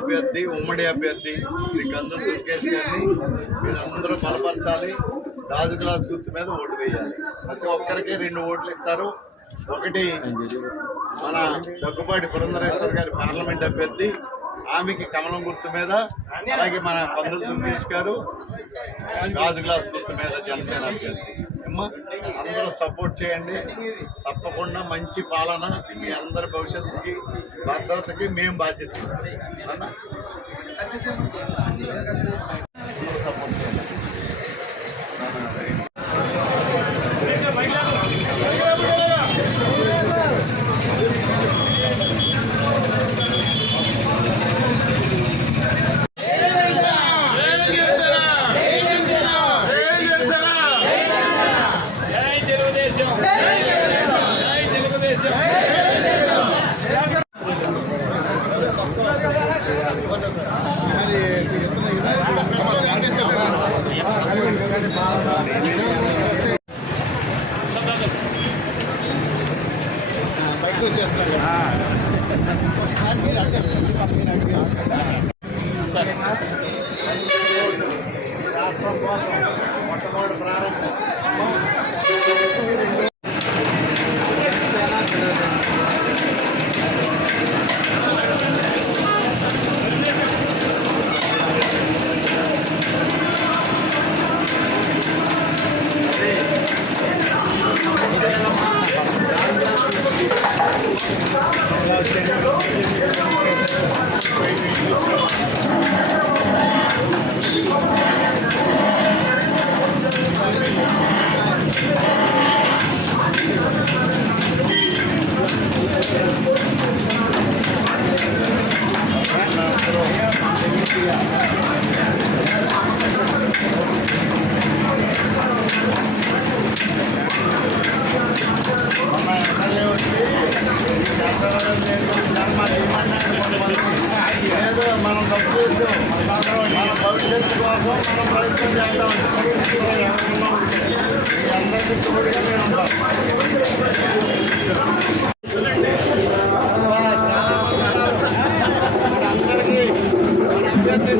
అభ్యర్థి ఉమ్మడి అభ్యర్థి శ్రీ కందు దుర్గేష్ గారిని మీరందరూ బలపరచాలి. రాజు గ్లాస్ గుర్తు మీద ఓటు వేయాలి. ప్రతి ఒక్కరికి రెండు ఓట్లు ఇస్తారు. ఒకటి మన దగ్గుబాటి పురంధరేశ్వర్ గారి పార్లమెంట్ అభ్యర్థి ఆమెకి కమలం గుర్తు మీద అలాగే మన పందుల దుర్గేష్ గారు గాజు గ్లాస్ గుర్తు మీద జనసేన అందరూ సపోర్ట్ చేయండి. తప్పకుండా మంచి పాలన మీ అందరి భవిష్యత్తుకి భద్రతకి మేము బాధ్యత తీసుకుంటాం. అన్నా? అందరూ సపోర్ట్ చేయండి అన్నా, very good. జై తెలుగుదేశం జై తెలుగుదేశం రాష్ట్రం కోసం మొట్టమొదటి ప్రారంభం భవిష్యత్తు కోసం మనం ప్రయత్నం చేద్దాం అందరికీ తోడుగానే ఉంటాం మన అభ్యర్థి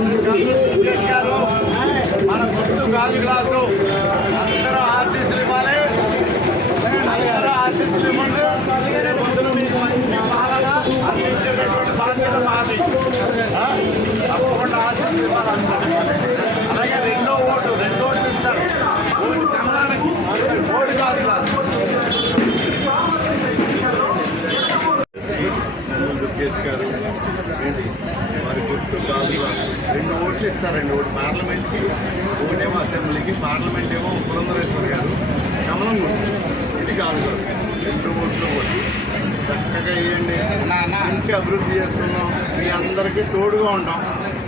మన గుర్తు గాలి గ్లాసు అందరూ ఆశీస్సులు ఇవ్వాలి అందరూ ఆశీస్సులు ఇవ్వండి ముందు మీకు మంచి పాలన అందించేటటువంటి బాధ్యత మాది ఆ? తప్పకుండా ఆశీస్సులు ఇవ్వాలి అందరికీ. అలాగే రెండో ఓటు రెండో ఓటు ఇస్తారు ఓటు కమలానికి ఓటు గారు వారి గుర్తు కాదు రెండు ఓట్లు ఇస్తారండి ఒకటి పార్లమెంట్కి ఒకటేమో అసెంబ్లీకి పార్లమెంట్ ఏమో పురంధరేశ్వర్ గారు కమలం గుర్తు ఇది కాదు కాదు రెండు ఓట్లు ఓట్లు చక్కగా వేయండి మంచి అభివృద్ధి చేసుకుందాం మీ అందరికీ తోడుగా ఉంటాం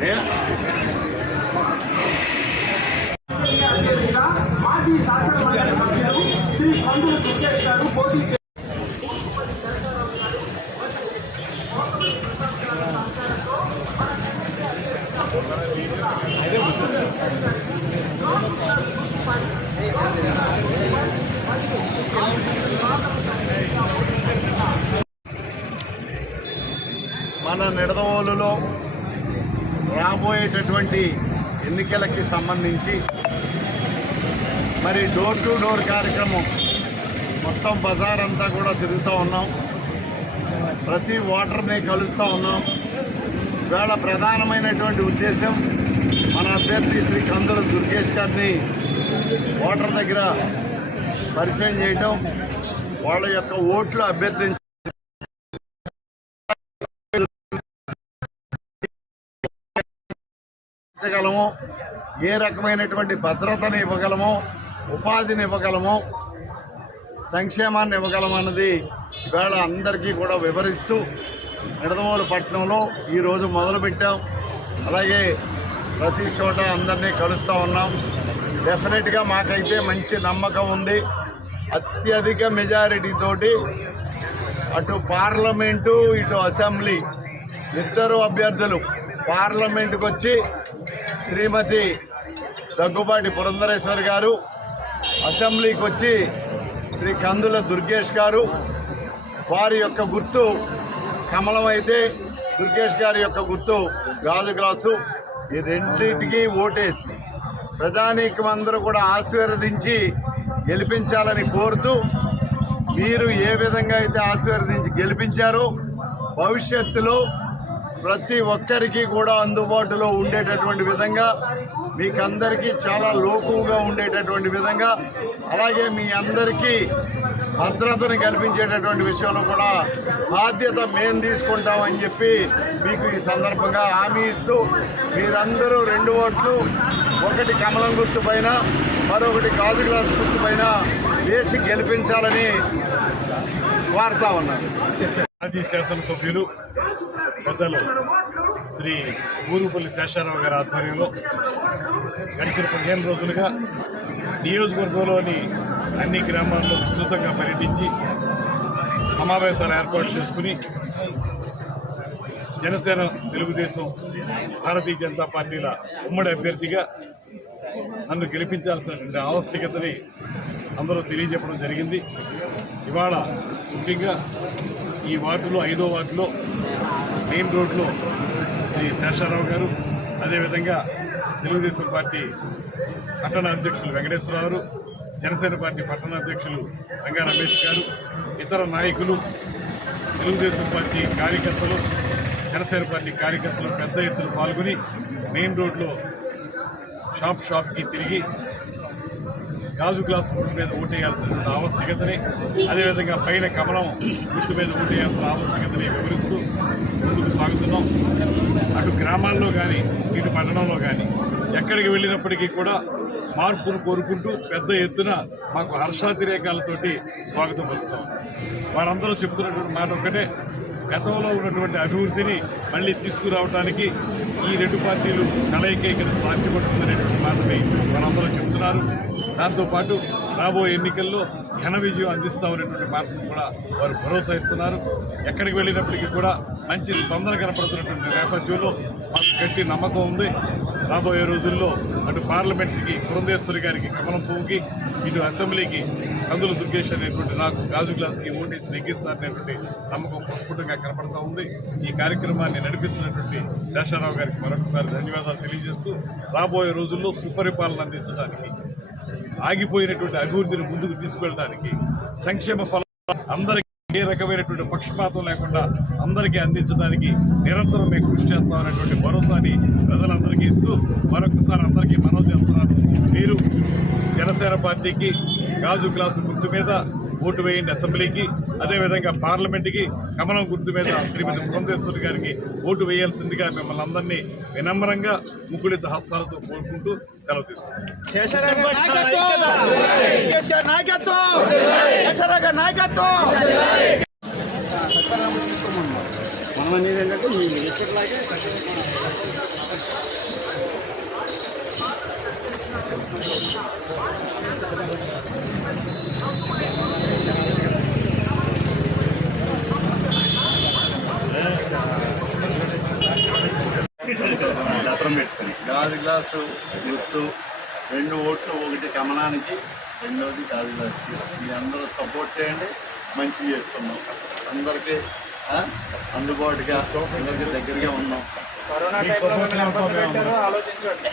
ఏ? మాజీ సభ్యులు శ్రీ కందులు దుర్గేష్ గారు పోటీ చే- మన నిడదవోలులో రాబోయేటటువంటి ఎన్నికలకి సంబంధించి మరి డోర్ టు డోర్ కార్యక్రమం మొత్తం బజార్ అంతా కూడా తిరుగుతూ ఉన్నాం. ప్రతి ఓటర్ని కలుస్తూ ఉన్నాం. ఇవాళ ప్రధానమైనటువంటి ఉద్దేశం మన అభ్యర్థి శ్రీ కందుల దుర్గేష్ గారిని ఓటర్ దగ్గర పరిచయం చేయటం వాళ్ళ యొక్క ఓట్లు అభ్యర్థించ ఏ రకమైనటువంటి భద్రతను ఇవ్వగలమో ఉపాధిని ఇవ్వగలమో సంక్షేమాన్ని ఇవ్వగలమన్నది ఇవాళ అందరికీ కూడా వివరిస్తూ నిడదవోలు పట్టణంలో ఈరోజు మొదలుపెట్టాం. అలాగే ప్రతి చోట అందరినీ కలుస్తూ ఉన్నాం. డెఫినెట్గా మాకైతే మంచి నమ్మకం ఉంది. అత్యధిక మెజారిటీతోటి అటు పార్లమెంటు ఇటు అసెంబ్లీ ఇద్దరు అభ్యర్థులు పార్లమెంటుకు వచ్చి శ్రీమతి దగ్గుబాటి పురంధరేశ్వర్ గారు అసెంబ్లీకి వచ్చి శ్రీ కందుల దుర్గేష్ గారు వారి యొక్క గుర్తు కమలం అయితే దుర్గేష్ గారి యొక్క గుర్తు గాజు గ్లాసు. ఈ రెండింటికి ఓటేసి ప్రజానీకం అందరూ కూడా ఆశీర్వదించి గెలిపించాలని కోరుతూ మీరు ఏ విధంగా అయితే ఆశీర్వదించి గెలిపించారో భవిష్యత్తులో ప్రతి ఒక్కరికి కూడా అందుబాటులో ఉండేటటువంటి విధంగా మీకందరికీ చాలా లోకుగా ఉండేటటువంటి విధంగా అలాగే మీ అందరికీ భద్రతను కల్పించేటటువంటి విషయంలో కూడా బాధ్యత మేము తీసుకుంటామని చెప్పి మీకు ఈ సందర్భంగా హామీ ఇస్తూ మీరందరూ రెండు ఓట్లు ఒకటి కమలం గుర్తు పైన మరొకటి గాజు గ్లాస్ గుర్తు పైన వేసి గెలిపించాలని వార్తా ఉన్నారు మాజీ శాసనసభ్యులు పెద్దలు శ్రీ ఊరుపల్లి శేషారావు గారి ఆధ్వర్యంలో గడిచిన పదిహేను రోజులుగా నియోజకవర్గంలోని అన్ని గ్రామాల్లో విస్తృతంగా పర్యటించి సమావేశాలు ఏర్పాటు చేసుకుని జనసేన తెలుగుదేశం భారతీయ జనతా పార్టీల ఉమ్మడి అభ్యర్థిగా నన్ను గెలిపించాల్సినటువంటి ఆవశ్యకతని అందరూ తెలియజెప్పడం జరిగింది. ఇవాళ ముఖ్యంగా ఈ వార్డులో ఐదో వార్డులో మెయిన్ రోడ్లో శ్రీ శేషారావు గారు అదేవిధంగా తెలుగుదేశం పార్టీ పట్టణ అధ్యక్షులు వెంకటేశ్వరరావు జనసేన పార్టీ పట్టణ అధ్యక్షులు రంగా రమేష్ గారు ఇతర నాయకులు తెలుగుదేశం పార్టీ కార్యకర్తలు జనసేన పార్టీ కార్యకర్తలు పెద్ద ఎత్తున పాల్గొని మెయిన్ రోడ్లో షాప్ షాప్కి తిరిగి గాజు గ్లాస్ గుర్తు మీద ఓటేయాల్సిన ఆవశ్యకతని అదేవిధంగా పైన కమలం గుర్తు మీద ఓటేయాల్సిన ఆవశ్యకతని వివరిస్తూ ముందుకు సాగుతున్నాం. అటు గ్రామాల్లో కానీ ఇటు పట్టణంలో కానీ ఎక్కడికి వెళ్ళినప్పటికీ కూడా మార్పును కోరుకుంటూ పెద్ద ఎత్తున మాకు హర్షాతిరేకాలతోటి స్వాగతం పలుకుతాం. వారందరూ చెప్తున్నటువంటి మాట ఒక్కటే గతంలో ఉన్నటువంటి అభివృద్ధిని మళ్ళీ తీసుకురావడానికి ఈ రెండు పార్టీలు కలయిక ఇక్కడ సాధ్యపడుతుందనేటువంటి మాటని మనందరూ చెప్తున్నారు. దాంతోపాటు రాబోయే ఎన్నికల్లో ఘన విజయం అందిస్తామనేటువంటి మాటను కూడా వారు భరోసా ఇస్తున్నారు. ఎక్కడికి వెళ్ళినప్పటికీ కూడా మంచి స్పందన కనపడుతున్నటువంటి నేపథ్యంలో మాకు గట్టి నమ్మకం ఉంది. రాబోయే రోజుల్లో అటు పార్లమెంట్కి పురంధేశ్వరి గారికి కమలం పువ్వుకి ఇటు అసెంబ్లీకి కందులు దుర్గేష్ అనేటువంటి నాకు గాజు గ్లాస్కి ఓటేసి నెగ్గిస్తారనేటువంటి నమ్మకం ప్రస్ఫుటంగా కనపడతా ఉంది. ఈ కార్యక్రమాన్ని నడిపిస్తున్నటువంటి శేషారావు గారికి మరొకసారి ధన్యవాదాలు తెలియజేస్తూ రాబోయే రోజుల్లో సుపరిపాలన అందించడానికి ఆగిపోయినటువంటి అభివృద్ధిని ముందుకు తీసుకెళ్ళడానికి సంక్షేమ ఫలం అందరికీ ఏ రకమైనటువంటి పక్షపాతం లేకుండా అందరికీ అందించడానికి నిరంతరం మేము కృషి చేస్తామనేటువంటి భరోసాని ప్రజలందరికీ ఇస్తూ మరొకసారి అందరికీ మనవి చేస్తున్నాను. మీరు జనసేన పార్టీకి గాజు గ్లాసు గుర్తు మీద ఓటు వేయండి అసెంబ్లీకి అదేవిధంగా పార్లమెంట్కి. కమలం గుర్తు మీద శ్రీమతి పురంధేశ్వరి గారికి ఓటు వేయాల్సిందిగా మిమ్మల్ని అందరినీ వినమ్రంగా ముగ్గుడిత హస్తాలతో కోరుకుంటూ సెలవు తీసుకుంటాం మనం అనేది ఏంటంటే మీ ఎక్కడిలాగే గాజు గ్లాసు గుర్తు రెండు ఓట్లు ఒకటి కమలానికి రెండోది గాజు గ్లాస్కి మీ అందరూ సపోర్ట్ చేయండి మంచి చేసుకున్నాం అందరికీ అందుబాటుగా అందరికీ దగ్గరగా ఉన్నాం. ఆలోచించండి.